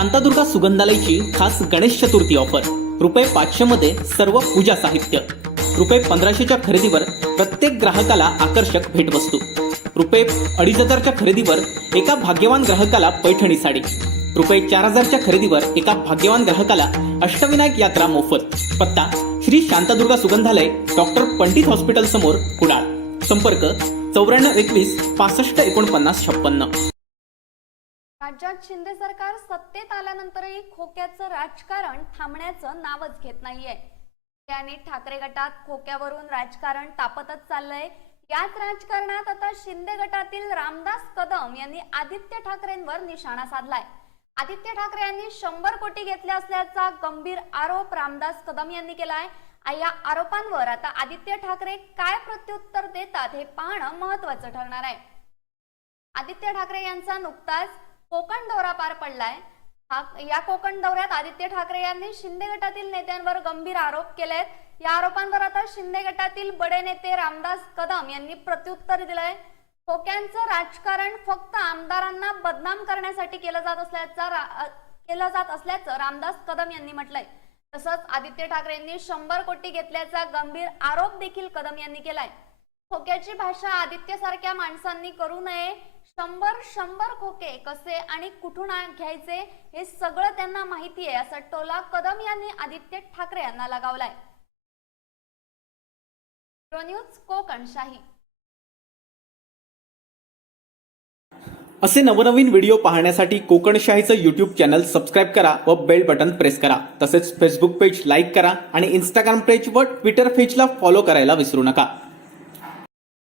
शांतादुर्गा सुगंधालयची खास गणेश चतुर्थी ऑफर ₹500 मध्ये सर्व पूजा साहित्य, ₹1500च्या खरेदीवर प्रत्येक ग्राहकाला आकर्षक भेटवस्तू, ₹2500च्या खरेदीवर एका भाग्यवान ग्राहकाला पैठणी साडी, ₹4000च्या खरेदीवर एका भाग्यवान ग्राहकाला अष्टविनायक यात्रा मोफत। पत्ता श्री शांतादुर्गा सुगंधालय, डॉक्टर पंडित हॉस्पिटल समोर, कुडाळ। संपर्क 9421 65 49 56। राज्यात शिंदे सरकार सत्तेत आल्यानंतरही खोक्याचं राजकारण थांबण्याचं नावच घेत नाहीये। त्याने ठाकरे गटात खोक्यावरून राजकारण तापतच चाललंय। याच राजकारणात आता शिंदे गटातील रामदास कदम यांनी आदित्य ठाकरेंवर निशाणा साधलाय। आदित्य ठाकरे यांनी 100 कोटी घेतले असल्याचा गंभीर आरोप रामदास कदम यांनी केलाय। या आरोपांवर आता आदित्य ठाकरे काय प्रत्युत्तर देतात हे पाहणं महत्त्वाचं ठरणार आहे। आदित्य ठाकरे यांचा नुकताच कोकण दौरा पार पडलाय। या कोकण दौऱ्यात आदित्य ठाकरे यांनी शिंदे गटातील नेत्यांवर गंभीर आरोप केलेत। या आरोपांवर आता शिंदे गटातील बडे नेते रामदास कदम यांनी प्रत्युत्तर दिलंय। खोक्यांचं राजकारण फक्त आमदारांना बदनाम करण्यासाठी केलं जात असल्याचं रामदास कदम यांनी म्हटलंय। तसंच आदित्य ठाकरे यांनी 100 कोटी घेतल्याचा गंभीर आरोप देखील कदम यांनी केलाय। खोक्याची भाषा आदित्य सारख्या माणसांनी करू नये। 100 खोके कसे आणि कुठून घ्यायचे हे सगळं त्यांना माहिती आहे, असा टोला कदम यांनी आदित्य ठाकरे यांना लगावलाय। न्यूज कोकणशाही। असे नवनवीन व्हिडिओ पाहण्यासाठी कोकणशाहीचं YouTube चॅनल सबस्क्राइब करा व बेल बटन प्रेस करा। तसेच फेसबुक पेज लाईक करा आणि इंस्टाग्राम पेज व ट्विटर पेजला फॉलो करायला विसरू नका।